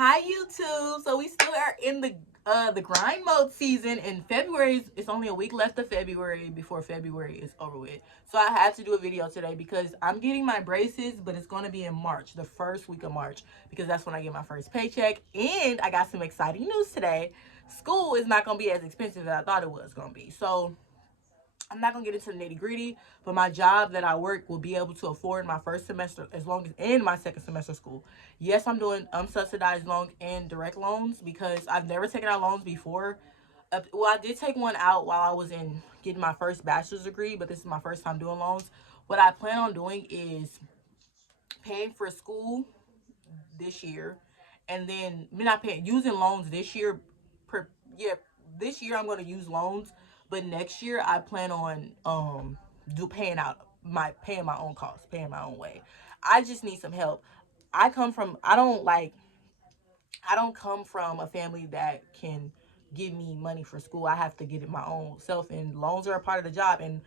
Hi YouTube. So we still are in the grind mode season. In February, it's only a week left of February before February is over with. So I had to do a video today because I'm getting my braces, but it's going to be in March, the first week of March, because that's when I get my first paycheck. And I got some exciting news today. School is not going to be as expensive as I thought it was going to be. So I'm not gonna get into the nitty gritty, but my job that I work will be able to afford my first semester as long as in my second semester of school. Yes, I'm doing unsubsidized loan and direct loans because I've never taken out loans before. Well, I did take one out while I was in getting my first bachelor's degree, but this is my first time doing loans. What I plan on doing is paying for school this year, and then not paying using loans this year. Per yeah, this year I'm going to use loans, but next year I plan on do paying my own costs, paying my own way. I just need some help. I don't come from a family that can give me money for school. I have to get it my own self, and loans are a part of the job. And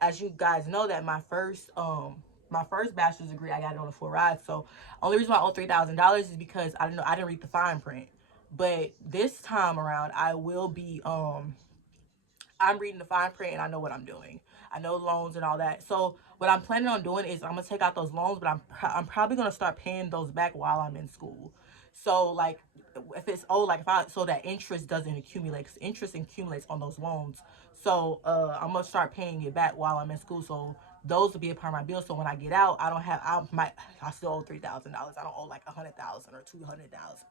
as you guys know, that my first bachelor's degree I got it on a full ride. So only reason why I owe $3,000 is because I didn't read the fine print. But this time around I will be I'm reading the fine print and I know what I'm doing. I know loans and all that. So what I'm planning on doing is I'm gonna take out those loans, but I'm probably gonna start paying those back while I'm in school. So like if it's like if I so that interest doesn't accumulate, because interest accumulates on those loans. So I'm gonna start paying it back while I'm in school. So those will be a part of my bill. So when I get out, I still owe $3,000. I don't owe like 100,000 or 200,000.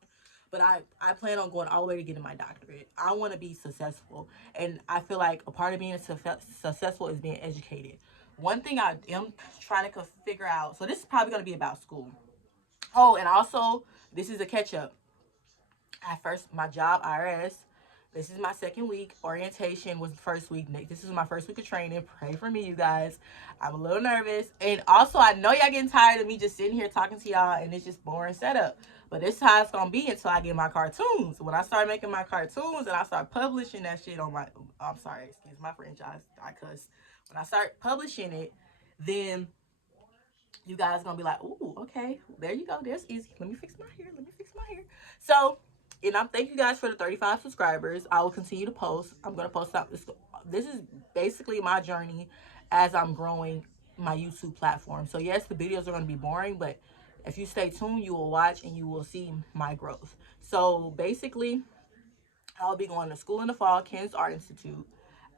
But I plan on going all the way to getting my doctorate. I want to be successful, and I feel like a part of being successful is being educated. One thing I am trying to figure out. So this is probably going to be about school. Oh, and also this is a catch up. At first, my job IRS. This is my second week. Orientation was the first week. This is my first week of training. Pray for me, you guys. I'm a little nervous. And also, I know y'all getting tired of me just sitting here talking to y'all and it's just boring setup. But this is how it's going to be until I get my cartoons. When I start making my cartoons and I start publishing that shit on my... I'm sorry, excuse my French. I cuss. When I start publishing it, then you guys gonna be like, ooh, okay, there you go. There's easy. Let me fix my hair. Let me fix my hair. So, and I'm thank you guys for the 35 subscribers. I will continue to post. I'm gonna post out this. This is basically my journey as I'm growing my YouTube platform. So yes, the videos are gonna be boring, but if you stay tuned, you will watch and you will see my growth. So basically, I'll be going to school in the fall, Ken's Art Institute.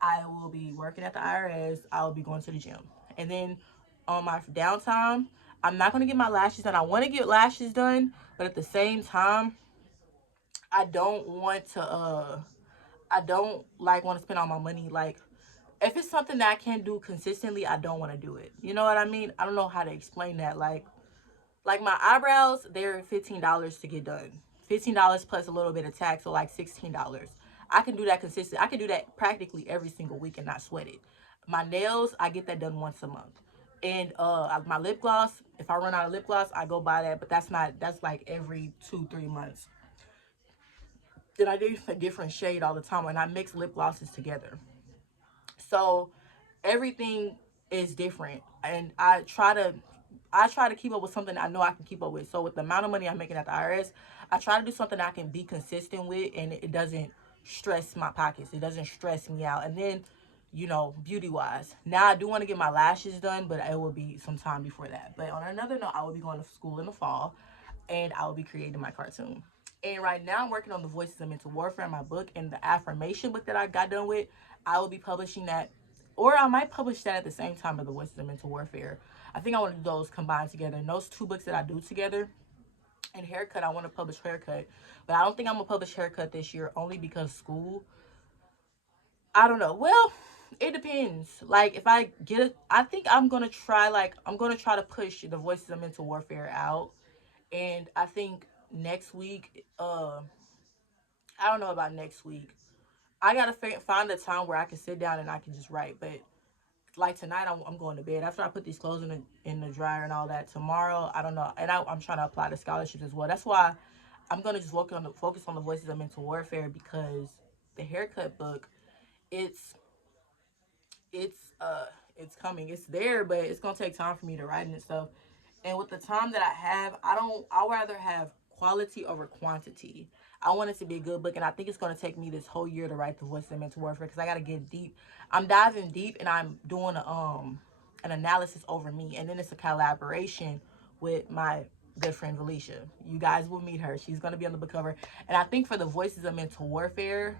I will be working at the IRS. I will be going to the gym. And then on my downtime, I'm not going to get my lashes done. I want to get lashes done, but at the same time, I don't want to, I don't like want to spend all my money. Like, if it's something that I can't do consistently, I don't want to do it. You know what I mean? I don't know how to explain that. Like my eyebrows, they're $15 to get done. $15 plus a little bit of tax, so like $16. I can do that consistent. I can do that practically every single week and not sweat it. My nails, I get that done once a month. And my lip gloss, if I run out of lip gloss, I go buy that, but that's like every 2-3 months. Then I do a different shade all the time, and I mix lip glosses together. So everything is different, and I try to keep up with something I know I can keep up with. So with the amount of money I'm making at the IRS, I try to do something I can be consistent with, and it doesn't stress my pockets. It doesn't stress me out. And then, beauty wise, now I do want to get my lashes done, but it will be some time before that. But on another note, I will be going to school in the fall, and I will be creating my cartoon. And right now, I'm working on the Voices of Mental Warfare, my book, and the affirmation book that I got done with. I will be publishing that, or I might publish that at the same time as the Voices of Mental Warfare. I think I want to do those combined together. And those two books that I do together, and Haircut, I want to publish Haircut. But I don't think I'm going to publish Haircut this year, only because school. I don't know. Well, it depends. Like, if I get it, I think I'm going to try to push the Voices of Mental Warfare out. And I think next week, I don't know about next week. I gotta find a time where I can sit down and I can just write. But like tonight, I'm going to bed after I put these clothes in the dryer and all that. Tomorrow, I don't know, and I'm trying to apply to scholarships as well. That's why I'm gonna just focus on the Voices of Mental Warfare, because the Haircut book, it's it's uh it's coming. It's there, but it's gonna take time for me to write it and stuff. And with the time that I have, I'll rather have quality over quantity. I want it to be a good book, and I think it's going to take me this whole year to write The Voice of Mental Warfare because I got to get deep. I'm diving deep, and I'm doing an analysis over me, and then it's a collaboration with my good friend Felicia. You guys will meet her. She's going to be on the book cover, and I think for The Voices of Mental Warfare,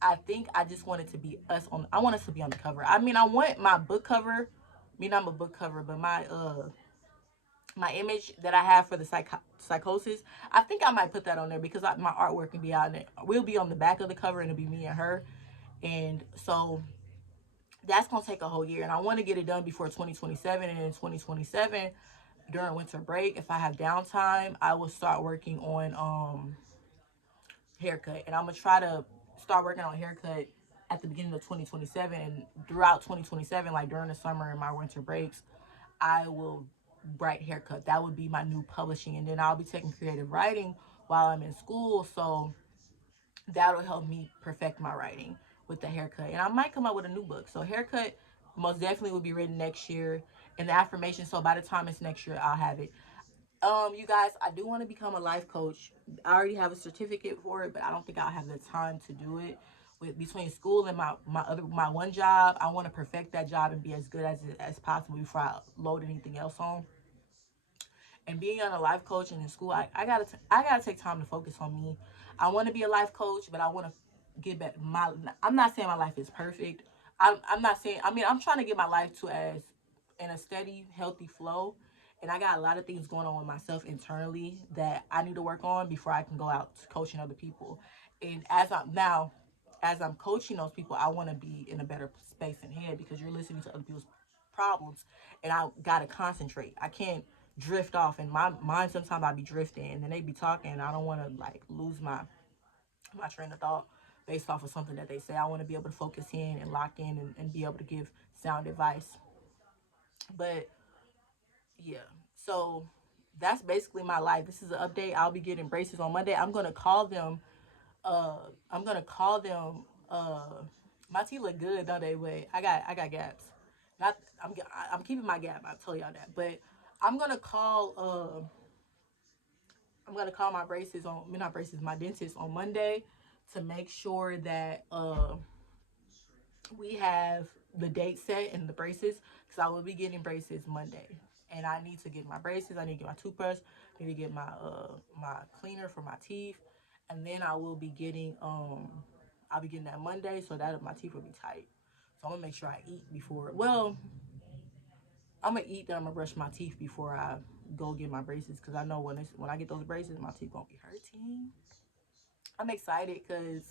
I think I just want it to be us on. I want us to be on the cover. I mean, I want my book cover. I mean, I'm a book cover, but my image that I have for the psychosis, I think I might put that on there because my artwork can be out it. We'll be on the back of the cover and it'll be me and her. And so that's going to take a whole year. And I want to get it done before 2027. And in 2027, during winter break, if I have downtime, I will start working on haircut. And I'm going to try to start working on haircut at the beginning of 2027. And throughout 2027, like during the summer and my winter breaks, I will write haircut. That would be my new publishing. And then I'll be taking creative writing while I'm in school. So that'll help me perfect my writing with the haircut. And I might come up with a new book. So haircut most definitely will be written next year. And the affirmation, so by the time it's next year, I'll have it. You guys, I do want to become a life coach. I already have a certificate for it, but I don't think I'll have the time to do it. With between school and my one job, I want to perfect that job and be as good as possible before I load anything else on. And being on a life coach and in school, I gotta take time to focus on me. I want to be a life coach, but I want to get back my. I'm not saying my life is perfect. I'm not saying. I mean, I'm trying to get my life to as in a steady, healthy flow. And I got a lot of things going on with myself internally that I need to work on before I can go out to coaching other people. And as I'm coaching those people, I want to be in a better space in head because you're listening to other people's problems, and I gotta concentrate. I can't drift off. And my mind sometimes I be drifting, and then they be talking, and I don't want to like lose my train of thought based off of something that they say. I want to be able to focus in and lock in and be able to give sound advice. But yeah, so that's basically my life. This is an update. I'll be getting braces on Monday. Uh I'm gonna call them my teeth look good, don't they? But I got gaps. Not I'm keeping my gap. I told y'all that. But I'm gonna call I'm gonna call my braces on not braces, my dentist on Monday to make sure that we have the date set and the braces because I will be getting braces Monday. And I need to get my braces. I need to get my toothbrush. I need to get my cleaner for my teeth, and then I will be getting I'll be getting that Monday so that my teeth will be tight. So I'm gonna make sure I eat before. Well, I'm gonna eat. Then I'm gonna brush my teeth before I go get my braces because I know when I get those braces, my teeth gonna be hurting. I'm excited because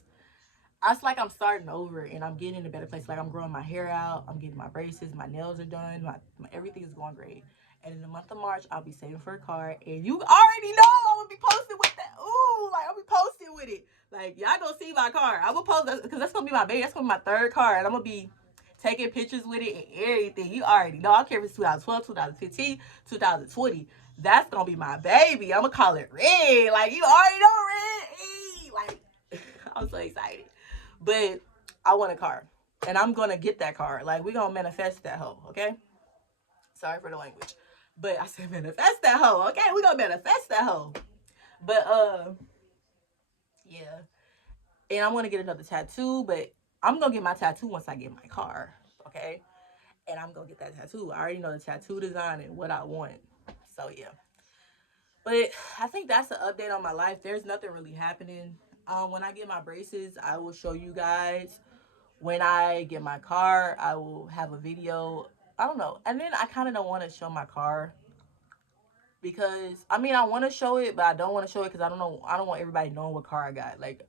I feel like I'm starting over and I'm getting in a better place. Like I'm growing my hair out, I'm getting my braces, my nails are done, my everything is going great. And in the month of March, I'll be saving for a car, and you already know I'm gonna be posting with that. Ooh, like I'll be posting with it. Like y'all gonna see my car. I'm gonna post because that's gonna be my baby. That's gonna be my third car, and I'm gonna be taking pictures with it and everything. You already know. I don't care if it's 2012, 2015, 2020. That's gonna be my baby. I'm gonna call it Red. Like you already know Red. Like I'm so excited. But I want a car. And I'm gonna get that car. Like we gonna manifest that hoe, okay? Sorry for the language. But I said manifest that hoe, okay? We gonna manifest that hoe. But yeah. And I'm gonna get another tattoo, but I'm gonna get my tattoo once I get my car. Okay? And I'm gonna get that tattoo. I already know the tattoo design and what I want. So yeah. But I think that's an update on my life. There's nothing really happening. When I get my braces, I will show you guys. When I get my car, I will have a video. I don't know. And then I kind of don't want to show my car because I mean I want to show it, but I don't want to show it because I don't know. I don't want everybody knowing what car I got. Like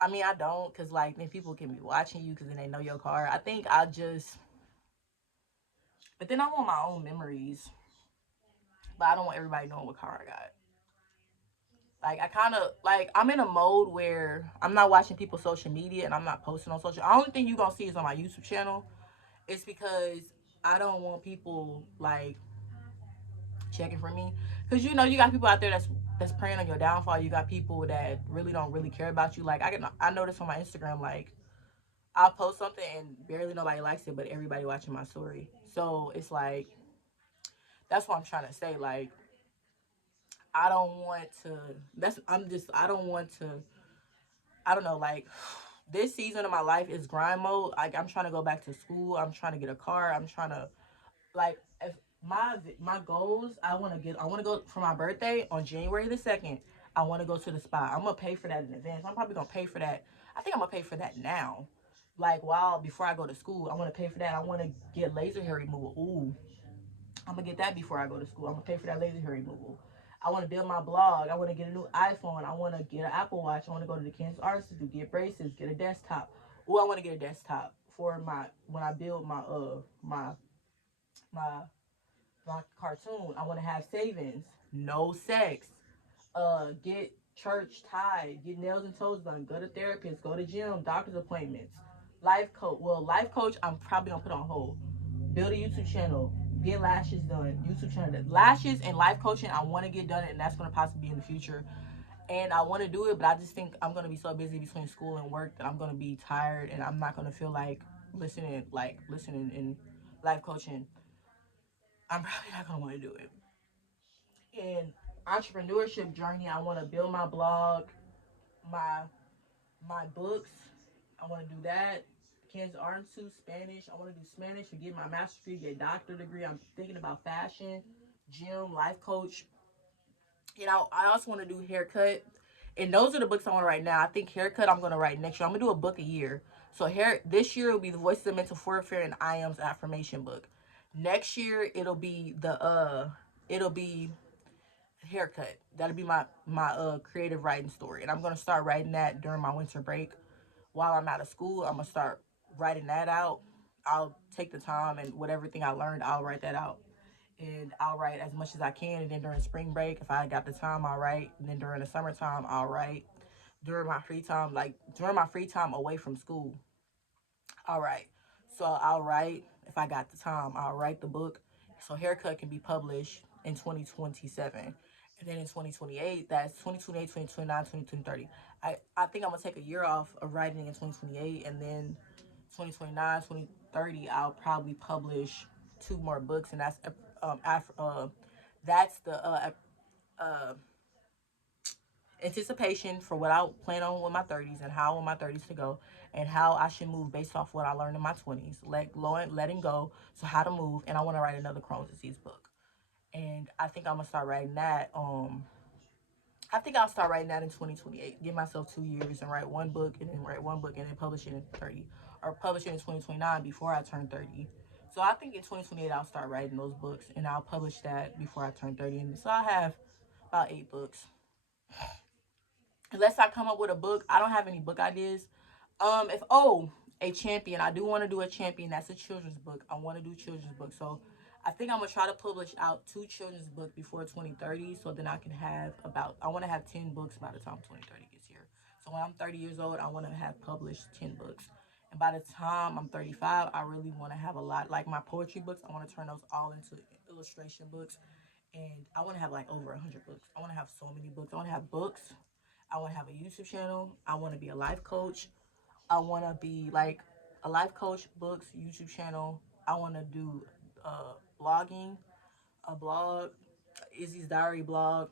I mean I don't because like then people can be watching you because then they know your car. I think I just. But then I want my own memories, but I don't want everybody knowing what car I got. Like I kind of like I'm in a mode where I'm not watching people's social media and I'm not posting on social. The only thing you gonna see is on my YouTube channel. It's because I don't want people like checking for me. Cause you know you got people out there that's preying on your downfall. You got people that don't really care about you. Like I noticed on my Instagram like I'll post something and barely nobody likes it, but everybody watching my story. So it's like that's what I'm trying to say. Like I don't want to. I don't want to. I don't know. Like, this season of my life is grind mode. Like, I'm trying to go back to school. I'm trying to get a car. I'm trying to, like, if my goals, I want to go for my birthday on January the 2nd. I want to go to the spa. I'm gonna pay for that in advance. I'm probably gonna pay for that. I think I'm gonna pay for that now. Like, while before I go to school, I want to pay for that. I want to get laser hair removal. Ooh, I'm gonna get that before I go to school. I'm gonna pay for that laser hair removal. I want to build my blog. I want to get a new iPhone. I want to get an Apple Watch. I want to go to the Kansas Art Institute, get braces, get a desktop. Oh, I want to get a desktop for my when I build my my cartoon. I want to have savings, no sex. Get church tied, get nails and toes done, go to therapist, go to gym, doctor's appointments, life coach. Well, life coach, I'm probably gonna put on hold. Build a YouTube channel, get lashes done, YouTube channel, lashes and life coaching. I want to get done, and that's gonna possibly be in the future. And I want to do it, but I just think I'm gonna be so busy between school and work that I'm gonna be tired, and I'm not gonna feel like listening and life coaching. I'm probably not gonna want to do it. And entrepreneurship journey, I want to build my blog, my books. I want to do that. Kansas Art Institute, Spanish. I want to do Spanish and get my master's degree, get a doctorate degree. I'm thinking about fashion, gym, life coach. You know, I also want to do haircut. And those are the books I want to write now. I think haircut I'm going to write next year. I'm going to do a book a year. So hair this year will be the Voices of Mental Warfare and I Am's affirmation book. Next year it'll be haircut. That'll be my creative writing story. And I'm going to start writing that during my winter break. While I'm out of school, I'm going to start writing that out. I'll take the time, and whatever thing I learned, I'll write that out. And I'll write as much as I can. And then during spring break, if I got the time, I'll write. And then during the summertime, I'll write. During my free time away from school, I'll write. So I'll write. If I got the time, I'll write the book. So Haircut can be published in 2027. And then in 2028, that's 2028, 2029, 2030. I think I'm going to take a year off of writing in 2028. And then 2029, 2030, I'll probably publish two more books. And that's the uh, anticipation for what I plan on with my 30s and how I want my 30s to go and how I should move based off what I learned in my 20s. Letting go. So how to move. And I want to write another Crohn's disease book. And I think I'm going to start writing that. I think I'll start writing that in 2028. Give myself 2 years and write one book and then write one book and then publish it in 30 or publish it in 2029 before I turn 30. So I think in 2028 I'll start writing those books and I'll publish that before I turn 30. And so I have about 8 books. Unless I come up with a book, I don't have any book ideas. If a champion, I do want to do a champion. That's a children's book. I want to do children's book. So I think I'm gonna try to publish out 2 children's books before 2030. So then I can have I want to have 10 books by the time 2030 gets here. So when I'm 30 years old, I want to have published 10 books. And by the time I'm 35, I really want to have a lot. Like my poetry books, I want to turn those all into illustration books. And I want to have like over 100 books. I want to have so many books. I want to have books. I want to have a YouTube channel. I want to be a life coach. I want to be like a life coach, books, YouTube channel. I want to do blogging, a blog, Izzy's Diary blog.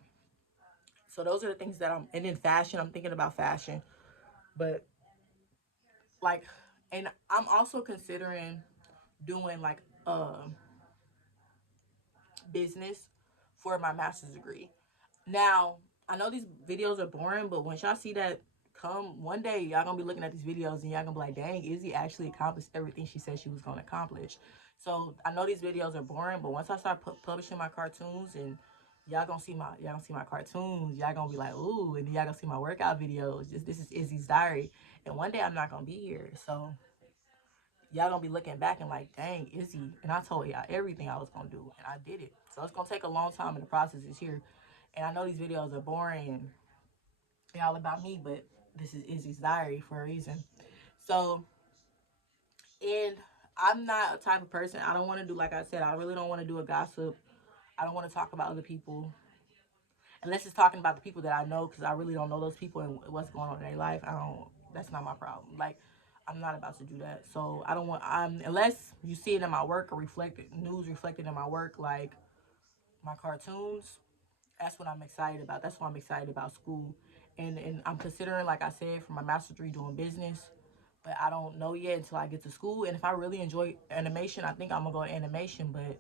So those are the things that and then fashion. I'm thinking about fashion, but like, and I'm also considering doing like business for my master's degree. Now, I know these videos are boring, but once y'all see that come one day, y'all gonna be looking at these videos and y'all gonna be like, dang, Izzy actually accomplished everything she said she was gonna accomplish. So I know these videos are boring, but once I start publishing my cartoons and y'all gonna see my cartoons, y'all gonna be like, ooh, and then y'all gonna see my workout videos. This is Izzy's Diary. And one day I'm not gonna be here. So y'all gonna be looking back and like, dang, Izzy. And I told y'all everything I was gonna do, and I did it. So it's gonna take a long time, and the process is here. And I know these videos are boring and they're all about me, but this is Izzy's Diary for a reason. So, and I'm not a type of person, I don't want to do, like I said, I really don't want to do a gossip. I don't want to talk about other people. Unless it's talking about the people that I know, because I really don't know those people and what's going on in their life. That's not my problem. Like, I'm not about to do that. So I don't want, unless you see it in my work or news reflected in my work, like my cartoons, That's what I'm excited about. That's why I'm excited about school. And I'm considering, like I said, for my master's degree doing business, but I don't know yet until I get to school. And if I really enjoy animation, I think I'm gonna go to animation. But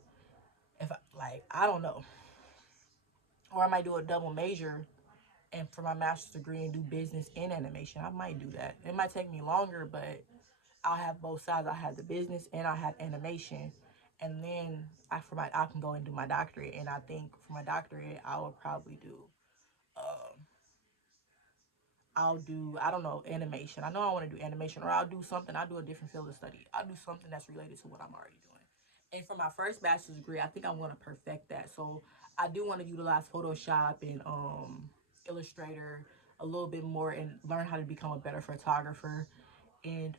if I, like, I don't know, or I might do a double major and for my master's degree and do business and animation. I might do that. It might take me longer, but I'll have both sides. I have the business and I have animation, and then I can go and do my doctorate. And I think for my doctorate, I will probably do um, I'll do, I don't know, animation. I know I want to do animation, or I'll do something. I'll do a different field of study. I'll do something that's related to what I'm already doing. And for my first bachelor's degree, I think I'm going to perfect that. So I do want to utilize Photoshop and Illustrator a little bit more and learn how to become a better photographer and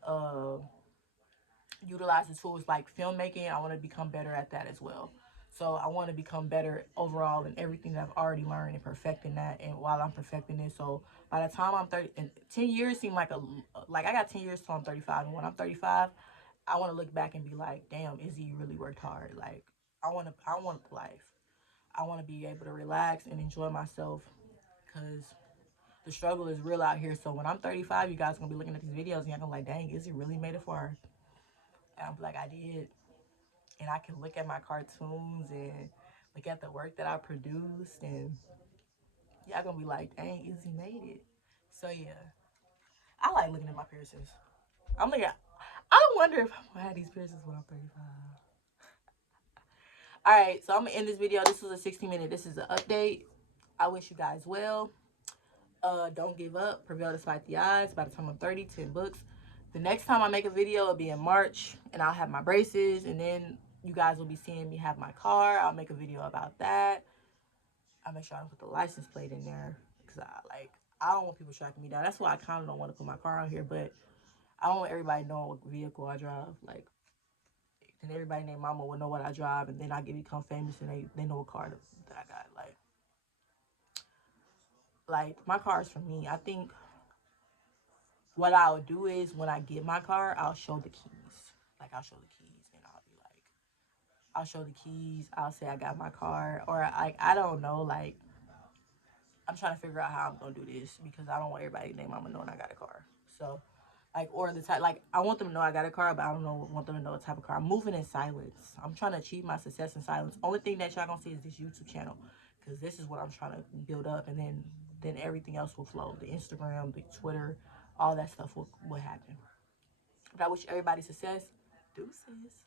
utilize the tools like filmmaking. I want to become better at that as well. So I want to become better overall in everything that I've already learned and perfecting that. And while I'm perfecting it, so by the time I'm 30, and 10 years seem like I got 10 years till I'm 35. And when I'm 35, I want to look back and be like, damn, Izzy, you really worked hard. Like I want life. I want to be able to relax and enjoy myself because the struggle is real out here. So when I'm 35, you guys are gonna be looking at these videos and you're gonna be like, dang, Izzy really made it far. And I'm like, I did. And I can look at my cartoons and look at the work that I produced, and y'all gonna be like, dang, Izzy made it. So yeah, I like looking at my piercings. I'm looking at, I wonder if I'm gonna have these piercings when I'm 35. All right, so I'm gonna end this video. This was a 60-minute. This is an update. I wish you guys well. Don't give up. Prevail despite the odds. By the time I'm 30, 10 books. The next time I make a video, it'll be in March, and I'll have my braces, and then you guys will be seeing me have my car. I'll make a video about that. I'll make sure I put the license plate in there because I don't want people tracking me down. That's why I kind of don't want to put my car out here, but I don't want everybody knowing what vehicle I drive. Like, then everybody named Mama will know what I drive, and then I get become famous, and they know what car that I got. Like my car is for me. I think what I'll do is when I get my car, I'll show the keys. Like I'll show the keys, and I'll be like, I'll show the keys. I'll say I got my car, or like I don't know, like I'm trying to figure out how I'm gonna do this because I don't want everybody to name Mama knowing I got a car. So, like, or the type, like, I want them to know I got a car, but I don't know, want them to know what type of car. I'm moving in silence. I'm trying to achieve my success in silence. Only thing that y'all gonna see is this YouTube channel because this is what I'm trying to build up, and then everything else will flow. The Instagram, the Twitter, all that stuff will happen. But I wish everybody success. Deuces.